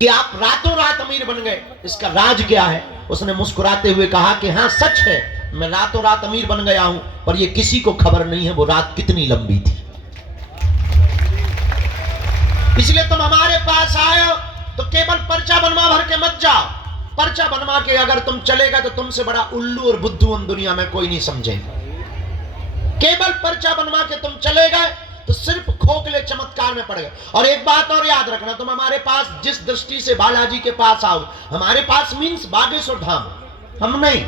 कि आप रातों रात अमीर बन गए, इसका राज क्या है? उसने मुस्कुराते हुए कहा कि हाँ सच है, मैं रातों रात अमीर बन गया हूं, पर ये किसी को खबर नहीं है वो रात कितनी लंबी थी। इसलिए तुम हमारे पास आए हो तो केवल पर्चा बनवा भर के मत जाओ। पर्चा बनवा के अगर तुम चलेगा तो तुमसे बड़ा उल्लू और बुद्धू हम दुनिया में कोई नहीं समझेगा। केवल पर्चा बनवा के तुम चले गए तो सिर्फ खोखले चमत्कार में पड़ गए। और एक बात और याद रखना, तुम हमारे पास जिस दृष्टि से बालाजी के पास आओ, हमारे पास मीन्स बागेश्वर धाम, हम नहीं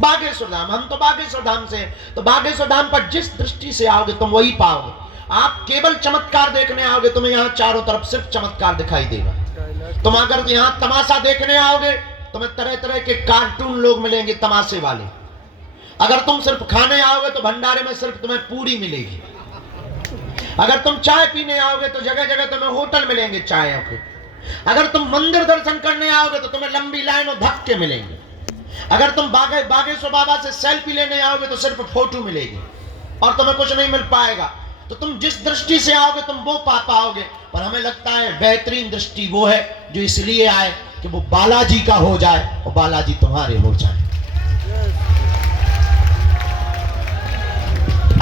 बागेश्वर धाम, हम तो बागेश्वर धाम से, तो बागेश्वर धाम पर जिस दृष्टि से आओगे तुम वही पाओगे। आप केवल चमत्कार देखने आओगे, तुम्हें यहाँ चारों तरफ सिर्फ चमत्कार दिखाई देगा। तुम अगर यहाँ तमाशा देखने आओगे, तुम्हें तरह तरह के कार्टून लोग मिलेंगे तमाशे वाले। अगर तुम सिर्फ खाने आओगे तो भंडारे में सिर्फ तुम्हें पूरी मिलेगी। अगर तुम चाय पीने आओगे तो जगह जगह तुम्हें होटल मिलेंगे चाय के। अगर तुम मंदिर दर्शन करने आओगे तो तुम्हें लंबी लाइन और धक्के मिलेंगे। अगर तुम बागेश्वर बाबा से सेल्फी लेने आओगे तो सिर्फ फोटो मिलेगी और तुम्हें कुछ नहीं मिल पाएगा। तो तुम जिस दृष्टि से आओगे तुम वो पा पाओगे। पर हमें लगता है बेहतरीन दृष्टि वो है जो इसलिए आए कि वो बालाजी का हो जाए और बालाजी तुम्हारे हो जाए।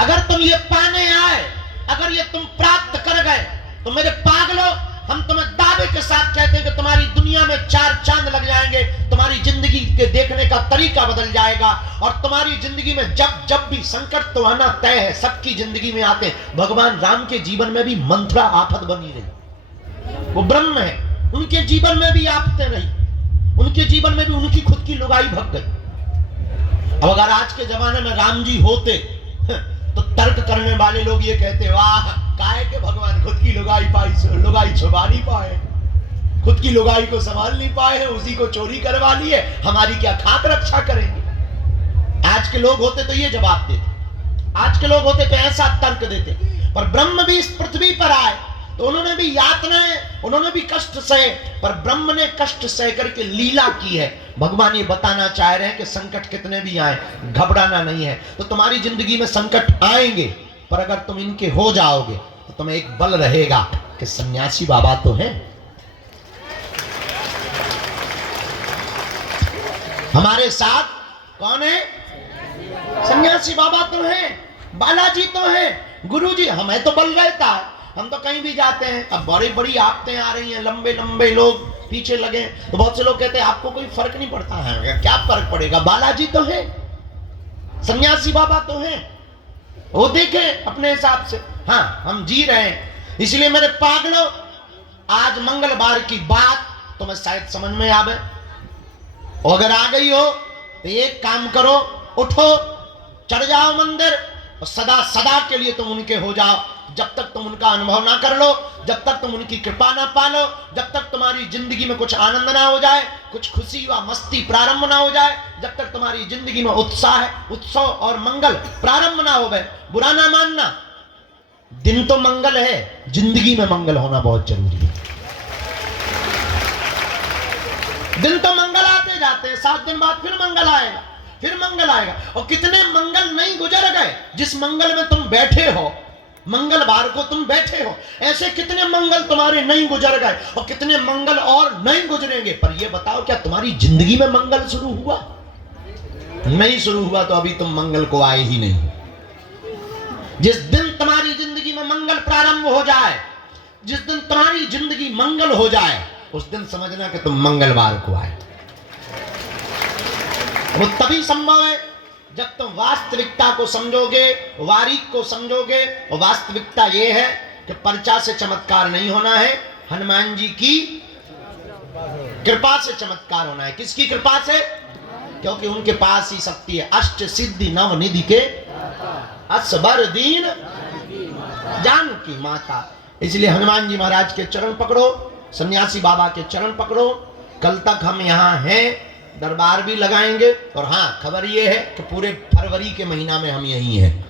अगर तुम ये पाने आए, अगर ये तुम प्राप्त कर गए तो मेरे पागलों, हम तुम्हें दावे के साथ कहते हैं कि तुम्हारी दुनिया में 4 चांद लग जाएंगे, तुम्हारी जिंदगी के देखने का तरीका बदल जाएगा और तुम्हारी जिंदगी में जब जब भी संकट तो आना तय है, सबकी जिंदगी में आते हैं। भगवान राम के जीवन में भी मंत्रा आफत बनी रही, वो ब्रह्म है, उनके जीवन में भी आफतें रही, उनके जीवन में भी उनकी खुद की लुगाई भग गई। अब अगर आज के जमाने में राम जी होते तो तर्क करने वाले लोग ये कहते, वाह काहे के भगवान खुद की लुगाई छुपा नहीं पाए, खुद की लुगाई को संभाल नहीं पाए हैं, उसी को चोरी करवा लिए, हमारी क्या खाक रक्षा करेंगे। आज के लोग होते तो ये जवाब देते, आज के लोग होते तो ऐसा तर्क देते। पर ब्रह्म भी इस पृथ्वी पर आए तो उन्होंने भी यातनाएं, उन्होंने भी कष्ट सहे, पर ब्रह्म ने कष्ट सह करके लीला की है। भगवान ये बताना चाह रहे हैं कि संकट कितने भी आए घबराना नहीं है। तो तुम्हारी जिंदगी में संकट आएंगे, पर अगर तुम इनके हो जाओगे तो तुम्हें एक बल रहेगा कि सन्यासी बाबा तो हैं, हमारे साथ कौन है? सन्यासी बाबा तो हैं, बालाजी तो हैं, गुरुजी। हमें तो बल रहता है, हम तो कहीं भी जाते हैं। अब बड़ी बड़ी आफतें आ रही हैं, लंबे लंबे लोग पीछे लगे, तो बहुत से लोग कहते हैं आपको कोई फर्क नहीं पड़ता है। क्या फर्क पड़ेगा, बालाजी तो है, सन्यासी बाबा तो है, वो देखे अपने हिसाब से। हाँ हम जी रहे हैं। इसलिए मेरे पागलों, आज मंगलवार की बात तुम्हें शायद समझ में आवे, और अगर आ गई हो तो एक काम करो, उठो चढ़ जाओ मंदिर और सदा सदा के लिए तुम उनके हो जाओ। जब तक तुम उनका अनुभव ना कर लो, जब तक तुम उनकी कृपा ना पालो, जब तक तुम्हारी जिंदगी में कुछ आनंद ना हो जाए, कुछ खुशी व मस्ती प्रारंभ ना हो जाए, जब तक तुम्हारी जिंदगी में उत्साह उत्सव और मंगल प्रारंभ ना हो गए, बुरा ना मानना, दिन तो मंगल है, जिंदगी में मंगल होना बहुत जरूरी है। दिन तो मंगल आते जाते हैं, 7 दिन बाद फिर मंगल आएगा, फिर मंगल आएगा। और कितने मंगल नहीं गुजर गए, जिस मंगल में तुम बैठे हो, मंगलवार को तुम बैठे हो, ऐसे कितने मंगल तुम्हारे नहीं गुजर गए और कितने मंगल और नहीं गुजरेंगे। पर ये बताओ क्या तुम्हारी जिंदगी में मंगल शुरू हुआ? नहीं शुरू हुआ तो अभी तुम मंगल को आए ही नहीं। जिस दिन तुम्हारी जिंदगी में मंगल प्रारंभ हो जाए, जिस दिन तुम्हारी जिंदगी मंगल हो जाए, उस दिन समझना कि तुम मंगलवार को आए। वो तभी संभव है जब तुम वास्तविकता को समझोगे, वारीक को समझोगे। और वास्तविकता ये है कि पर्चा से चमत्कार नहीं होना है, हनुमान जी की कृपा से चमत्कार होना है। किसकी कृपा से? क्योंकि उनके पास ही शक्ति है। अष्ट सिद्धि नव निधि के असबर दीन जानकी माता। इसलिए हनुमान जी महाराज के चरण पकड़ो, सन्यासी बाबा के चरण पकड़ो। कल तक हम यहाँ हैं, दरबार भी लगाएंगे। और हाँ खबर ये है कि पूरे फरवरी के महीना में हम यहीं हैं।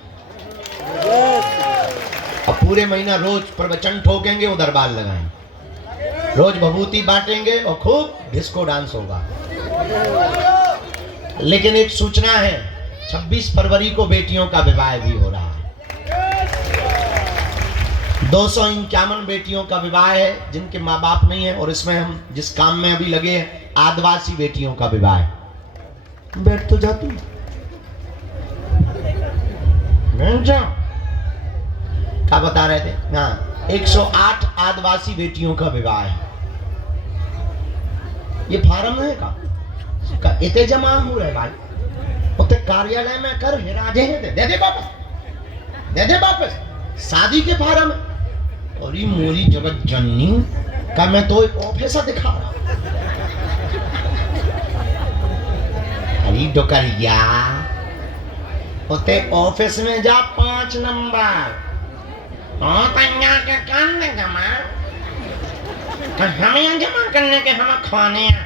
अब पूरे महीना रोज प्रवचन ठोकेंगे, वो दरबार लगाएंगे, रोज भभूति बांटेंगे और खूब डिस्को डांस होगा। लेकिन एक सूचना है, 26 फरवरी को बेटियों का विवाह भी हो रहा है। 251 बेटियों का विवाह है जिनके माँ बाप नहीं है, और इसमें हम जिस काम में अभी लगे हैं आदिवासी बेटियों का विवाह है। बैठ तो जाती क्या बता रहे थे? हाँ, 108 आदिवासी बेटियों का विवाह है। ये फार्म है का इतने जमा हो रहे भाई, उते कार्यालय में कर राजे हैं दे दे वापस शादी के फार्म। और ये मोरी जगत जननी का मैं तो एक ऑफिसर दिखा रहा। अरे डोकरिया उते ऑफिस में जा 5 नंबर के करने जमा हमें जमा करने के हम खाने हैं।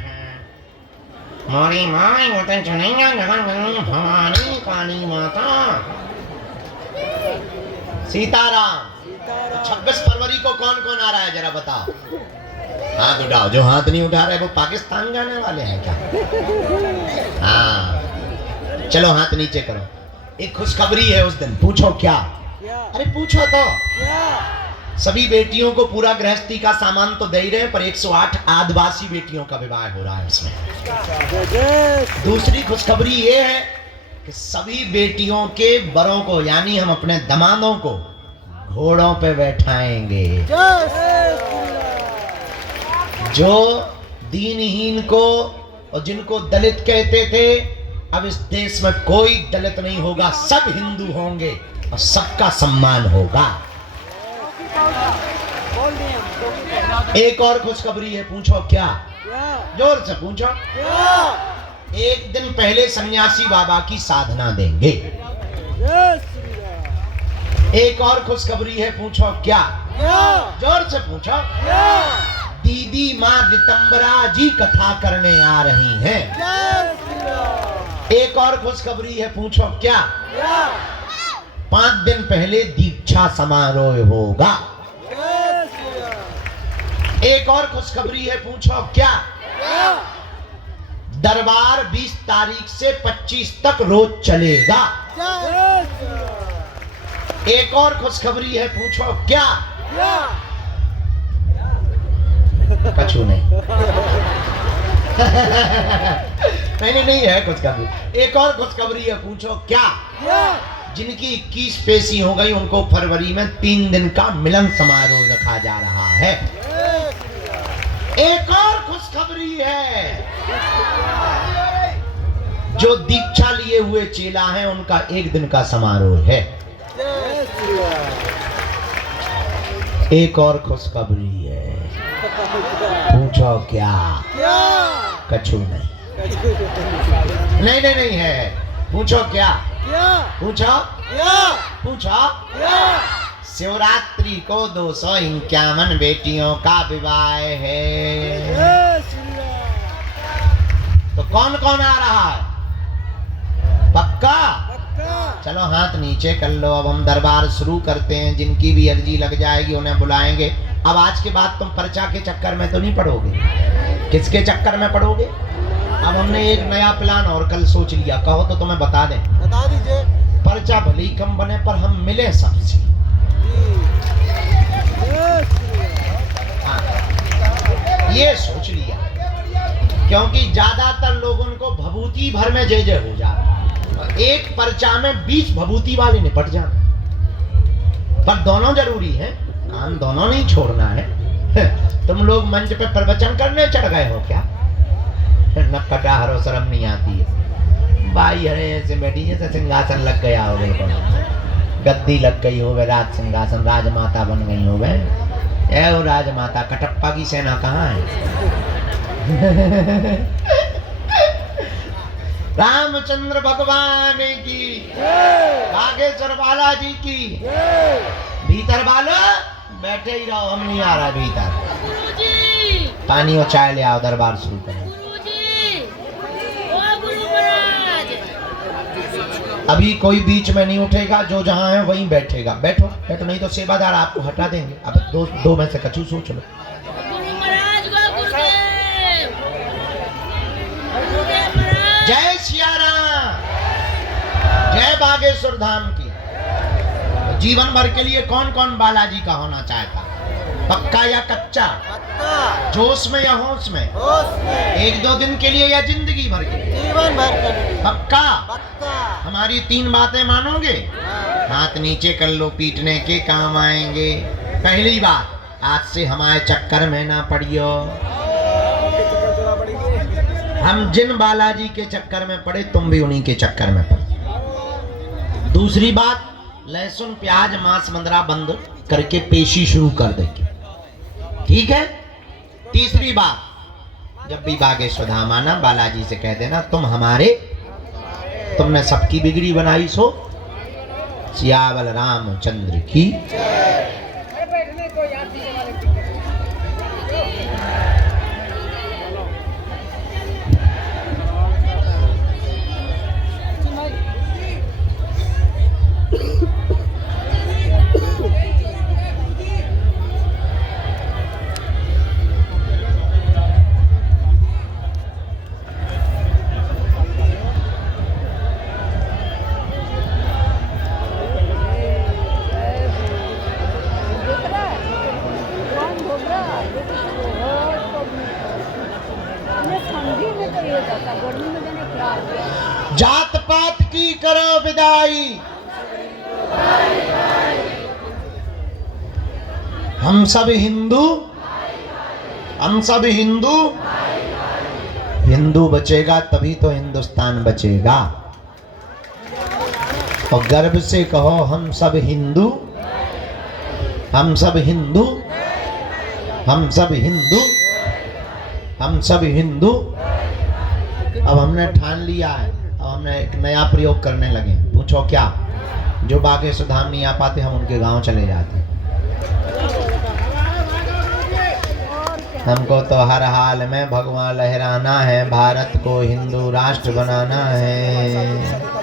हमारी माई होते चुनेंगे भवानी काली माता सीताराम। 26 फरवरी को कौन कौन आ रहा है जरा बताओ? हाथ उठाओ। जो हाथ नहीं उठा रहे वो पाकिस्तान जाने वाले हैं क्या? हाँ चलो हाथ नीचे करो। एक खुशखबरी है उस दिन। पूछो क्या? अरे पूछो तो। सभी बेटियों को पूरा गृहस्थी का सामान तो दे ही रहे हैं, पर 108 आदिवासी बेटियों का विवाह हो रहा है इसमें। दूसरी खुशखबरी ये है कि सभी बेटियों के बरों को यानी हम अपने दामादों को घोड़ों पे बैठाएंगे। जो दीनहीन को और जिनको दलित कहते थे, अब इस देश में कोई दलित नहीं होगा, सब हिंदू होंगे और सबका सम्मान होगा। एक और खुशखबरी है। पूछो क्या? जोर से पूछो। एक दिन पहले सन्यासी बाबा की साधना देंगे। एक और खुशखबरी है। पूछो क्या? जोर से पूछो। दीदी माँ रितंबरा जी कथा करने आ रही हैं। एक और खुशखबरी है। पूछो क्या? 5 दिन पहले दीक्षा समारोह होगा। एक और खुशखबरी है। पूछो क्या? दरबार 20 तारीख से 25 तक रोज चलेगा। एक और खुशखबरी है। पूछो क्या? कछु नहीं। नहीं है खुशखबरी। एक और खुशखबरी है। पूछो क्या? जिनकी 21 पेशी हो गई उनको फरवरी में 3 दिन का मिलन समारोह रखा जा रहा है। एक और खुशखबरी है। जो दीक्षा लिए हुए चेला हैं उनका 1 दिन का समारोह है। एक और खुशखबरी है। पूछो क्या? कछु नहीं है। पूछो क्या? पूछो। शिवरात्रि को 251 बेटियों का विवाह है। तो कौन कौन आ रहा है? पक्का? चलो हाथ नीचे कर लो। अब हम दरबार शुरू करते हैं। जिनकी भी अर्जी लग जाएगी उन्हें बुलाएंगे। अब आज के बाद तुम पर्चा के चक्कर में तो नहीं पड़ोगे। किसके चक्कर में पड़ोगे? अब हमने एक नया प्लान और कल सोच लिया। कहो तो तुम्हें बता दें। बता दीजिए। पर्चा भले ही कम बने पर हम मिले सबसे। ये सोच लिया क्योंकि ज्यादातर लोगों को भभूति भर में जय हो जा रहा है। एक पर्चा में 20 भभूति वाले निपट जाना। पर दोनों जरूरी है। काम दोनों नहीं छोड़ना है। तुम लोग मंच पे प्रवचन करने चढ़ गए हो क्या? न कटा हरो शर्म नहीं आती है। बाई हरे ऐसे बैठी जैसे सिंहासन लग गया हो गए, गद्दी लग गई हो गए, राज सिंहासन, राजमाता बन गई हो गए। ए वो राजमाता, कटप्पा की सेना कहाँ है? रामचंद्र भगवान की, बागेश्वर बालाजी की। भीतर वालो बैठे ही रहो, हम नहीं आ रहा भीतर। पानी और चाय ले आओ, दरबार शुरू करें। अभी कोई बीच में नहीं उठेगा, जो जहां है वहीं बैठेगा। बैठो बैठो, नहीं तो सेवादार आपको हटा देंगे। अब दो में से कछु सोच लो। जय सिया राम, जय बागेश्वर धाम की। जीवन भर के लिए कौन कौन बालाजी का होना चाहता? पक्का या कच्चा? पक्का। जोश में या होश में? होश में। 1-2 दिन के लिए या जिंदगी भर के लिए? जीवन भर के लिए। पक्का? पक्का। हमारी 3 बातें मानोगे? हाँ। हाथ नीचे कर लो, पीटने के काम आएंगे। पहली बात, आज से हमारे चक्कर में ना पड़ियो। हम जिन बालाजी के चक्कर में पड़े, तुम भी उन्हीं के चक्कर में पड़ो। दूसरी बात, लहसुन प्याज मांस मंदरा बंद करके पेशी शुरू कर देंगे, ठीक है? तीसरी बात, जब भी बागेश्वर धाम आना, बालाजी से कह देना तुम हमारे, तुमने सबकी बिगड़ी बनाई सो सियावल रामचंद्र की। जात पात की करो विदाई, हम सब हिंदू, हम सब हिंदू। हिंदू बचेगा तभी तो हिंदुस्तान बचेगा। और गर्व से कहो हम सब हिंदू, हम सब हिंदू, हम सब हिंदू, हम सब हिंदू। अब हमने ठान लिया है, अब हमने एक नया प्रयोग करने लगे। पूछो क्या? जो बागेश्वर धाम नहीं आ पाते, हम उनके गांव चले जाते। हमको तो हर हाल में भगवान लहराना है, भारत को हिंदू राष्ट्र बनाना है।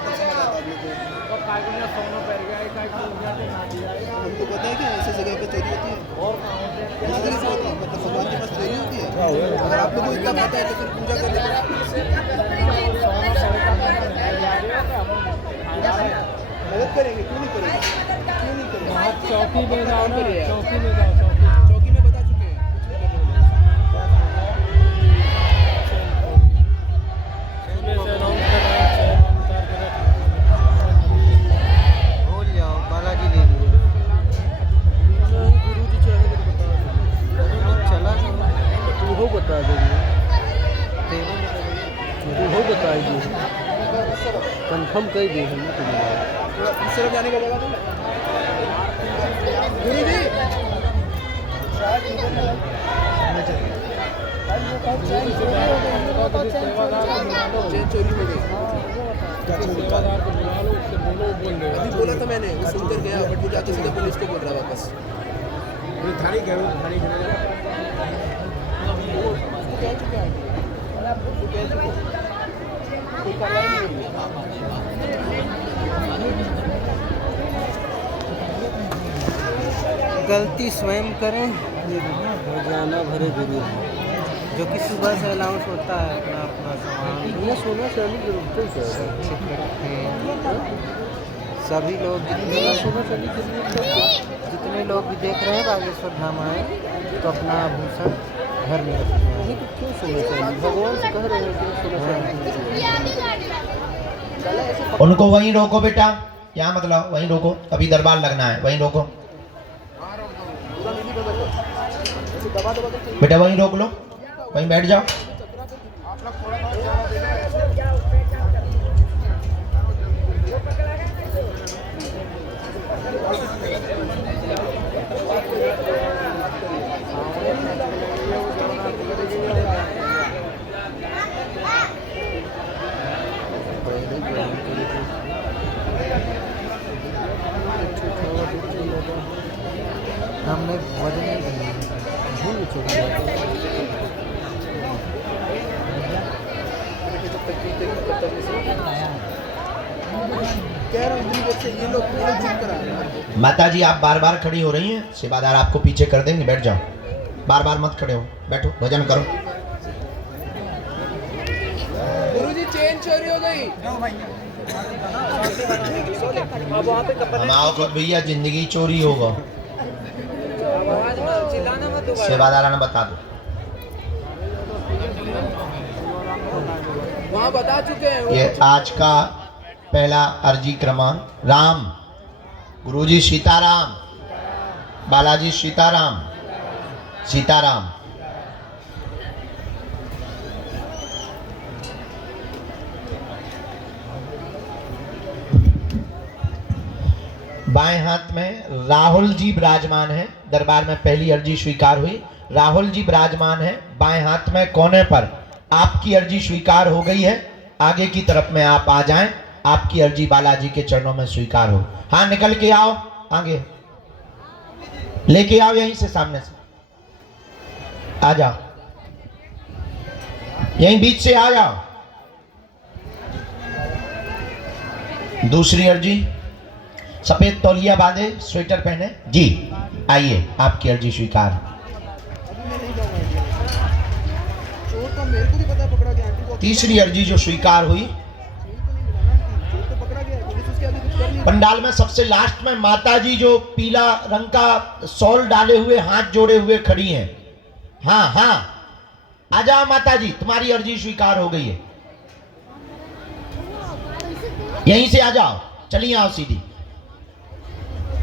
अगर आप लोगों को इतना पता है तो फिर पूजा करने मदद करेंगे, क्यों नहीं करेंगे? क्यों नहीं करेंगे? चौकी में जाओ ना, चौकी में जाओ, चौकी में बता चुके हैं। भूल जाओ, बालाजी ले लियो। गुरु जी चाहे तो बता चला तू हो बता देंगे, देना तू हो बताएगी, कंफर्म कर दी हमने तुम्हें। इस तरफ जाने का जगह तो गुरु जी चेन चोरी हो गई। अभी बोला था मैंने, वो सुनकर गया, बट वो जाके सीधा पुलिस को बोल रहा वापस। थाने गए, थाने गलती स्वयं करें, रोजाना भरे गुरु। जो कि सुबह से अलाउंस होता है, अपना अपना सामान सोना चांदी जरूरत है सुरक्षित रखें। सभी लोग जितने लोग भी देख रहे हैं बागेश्वर धाम आए, तो अपना आभूषण घर में रखें। क्यों सोना चांदी? भगवान से कह रहे हैं कि सोना चांदी। उनको वहीं रोको बेटा, क्या मतलब वहीं रोको, अभी दरबार लगना है, वहीं रोको बेटा, वहीं रोक लो, वहीं बैठ जाओ। हमने वजन नहीं दिया, भूल चुके माता जी आप बार बार खड़ी हो रही हैं, सेवादार आपको पीछे कर देंगे, बैठ जाओ, बार बार मत खड़े हो, बैठो भजन करो। गुरुजी चेन चोरी हो गई। अब वहाँ पे कपल हम आओ खुद भैया, जिंदगी चोरी होगा। चिल्लाना मत दोबारा। सेवादारा ने बता दो। वहाँ बता चुके हैं ये आज का पहला अर्जी क्रमांक। राम, गुरुजी सीताराम, बालाजी सीताराम, सीताराम। बाएं हाथ में राहुल जी विराजमान है। दरबार में पहली अर्जी स्वीकार हुई। राहुल जी विराजमान है बाएं हाथ में कोने पर। आपकी अर्जी स्वीकार हो गई है। आगे की तरफ में आप आ जाएं। आपकी अर्जी बालाजी के चरणों में स्वीकार हो। हाँ, निकल के आओ, आगे लेके आओ, यहीं से सामने से आ जाओ, यहीं बीच से आ जाओ। दूसरी अर्जी, सफेद तौलिया बांधे, स्वेटर पहने जी, आइए, आपकी अर्जी स्वीकार। अभी मैं नहीं जाऊँगा इंडिया। चोर तो मेरे को भी पता है पकड़ा गया आंटी को। तीसरी अर्जी जो स्वीकार हुई, चोर तो नहीं मिला ना आंटी, चोर तो पकड़ा गया है, पुलिस उसके आगे कुछ कर नहीं रही। पंडाल में सबसे लास्ट में माता जी जो पीला रंग का शॉल डाले हुए, हाथ जोड़े हुए खड़ी हैं। हाँ हाँ, आ जाओ माता जी, तुम्हारी अर्जी स्वीकार हो गई है। यहीं से आ जाओ, चलिए आओ सीधी।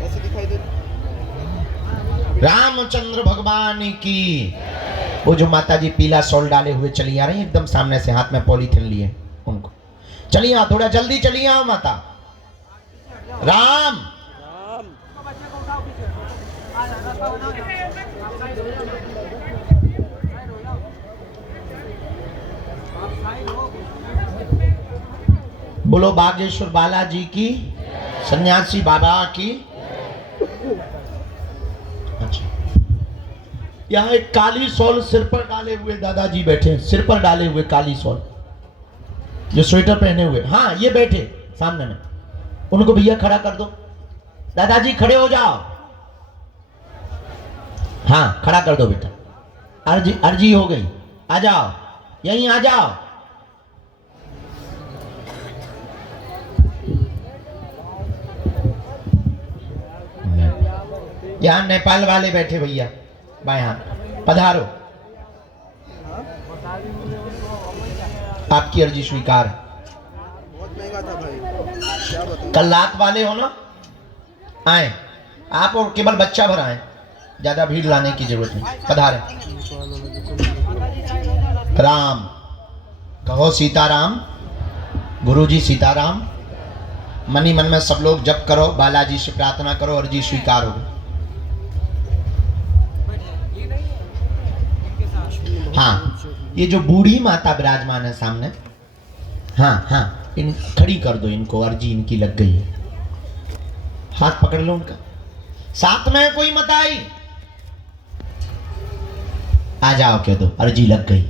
ऐसे दिखाई दे रामचंद्र भगवान की। वो जो माता जी पीला शॉल डाले हुए चली आ रही है, एकदम सामने से, हाथ में पॉलीथिन लिए उनको। चलिए आओ, थोड़ा जल्दी चलिए आओ माता। राम, बोलो बागेश्वर बालाजी की, सन्यासी बाबा की। अच्छा, यहाँ एक काली शॉल सिर पर डाले हुए दादाजी बैठे हैं, सिर पर डाले हुए काली शॉल, जो स्वेटर पहने हुए। हाँ, ये बैठे सामने में, उनको भैया खड़ा कर दो। दादाजी खड़े हो जाओ। हाँ, खड़ा कर दो बेटा। अर्जी अर्जी हो गई, आ जाओ, यहीं आ जाओ। यहाँ नेपाल वाले बैठे भैया, बाएं हाथ, पधारो। आपकी अर्जी स्वीकार। बहुत महंगा था भाई, क्या बताऊं। कल रात वाले हो ना, आए आप, और केवल बच्चा भर आए, ज्यादा भीड़ लाने की जरूरत नहीं, पधारे। राम कहो, सीताराम, गुरुजी सीताराम। मनी मन में सब लोग जप करो, बालाजी से प्रार्थना करो, अर्जी स्वीकार हो। हाँ, ये जो बूढ़ी माता विराजमान है सामने, हाँ हाँ, इन खड़ी कर दो इनको, अर्जी इनकी लग गई है। हाथ पकड़ लो उनका, साथ में कोई मत आई, आ जाओ, कह दो अर्जी लग गई।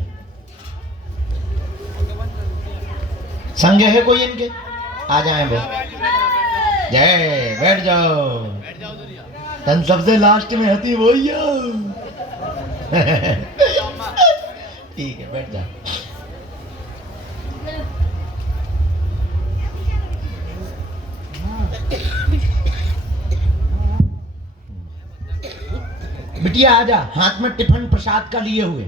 संग है कोई इनके, आ जाए वो। जय, बैठ जाओ, तन सबसे लास्ट में हती वो ही हो। ठीक है, बैठ जाओ। बिटिया आजा, हाथ में टिफिन प्रसाद का लिए हुए,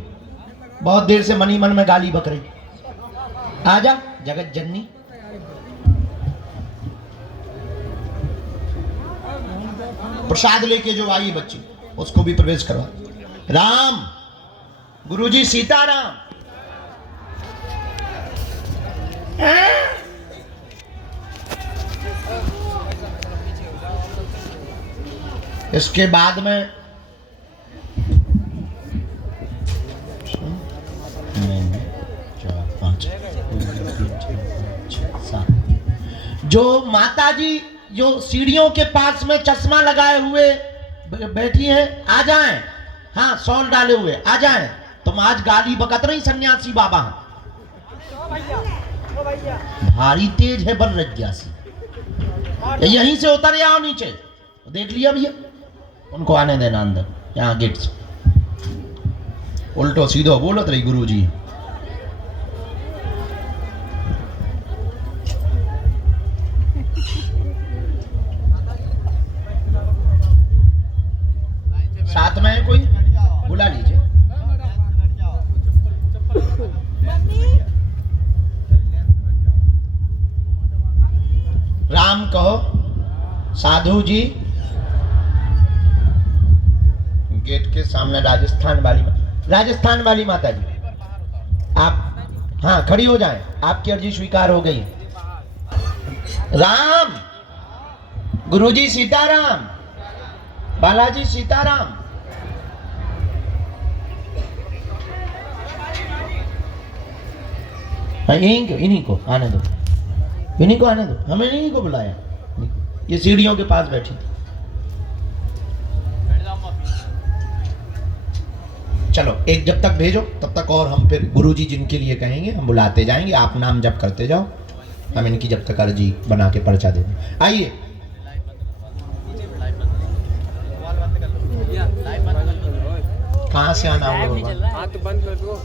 बहुत देर से मनी मन में गाली बक रही। आजा जगत जननी। प्रसाद लेके जो आई बच्ची, उसको भी प्रवेश करवा। राम, गुरुजी सीताराम। इसके बाद में जो माता जी जो सीढ़ियों के पास में चश्मा लगाए हुए बैठी हैं, आ जाएं। हाँ, शॉल डाले हुए आ जाएं। तुम आज गाली बकत रही सन्यासी बाबा, भारी तेज है बर रज्जासी। यहीं से उतर आओ नीचे, देख लिया भैया, उनको आने देना अंदर, यहाँ गेट से। उल्टो सीधो बोलत रही गुरुजी। साधु जी गेट के सामने राजस्थान वाली माता जी, आप हाँ खड़ी हो जाएं, आपकी अर्जी स्वीकार हो गई। राम, गुरुजी सीताराम, बालाजी सीताराम। हाँ, इन्हीं को आने दो, इन्हीं को आने दो, हमें इन्हीं को बुलाया। ये सीढ़ियों के पास बैठी थी। चलो एक जब तक भेजो तब तक और हम फिर गुरुजी जिनके लिए कहेंगे हम बुलाते जाएंगे, आप नाम जप करते जाओ, हम इनकी जब तक अर्जी बना के पर्चा दे दें। आइए कहाँ से आना होगा? हाथ बंद कर दो।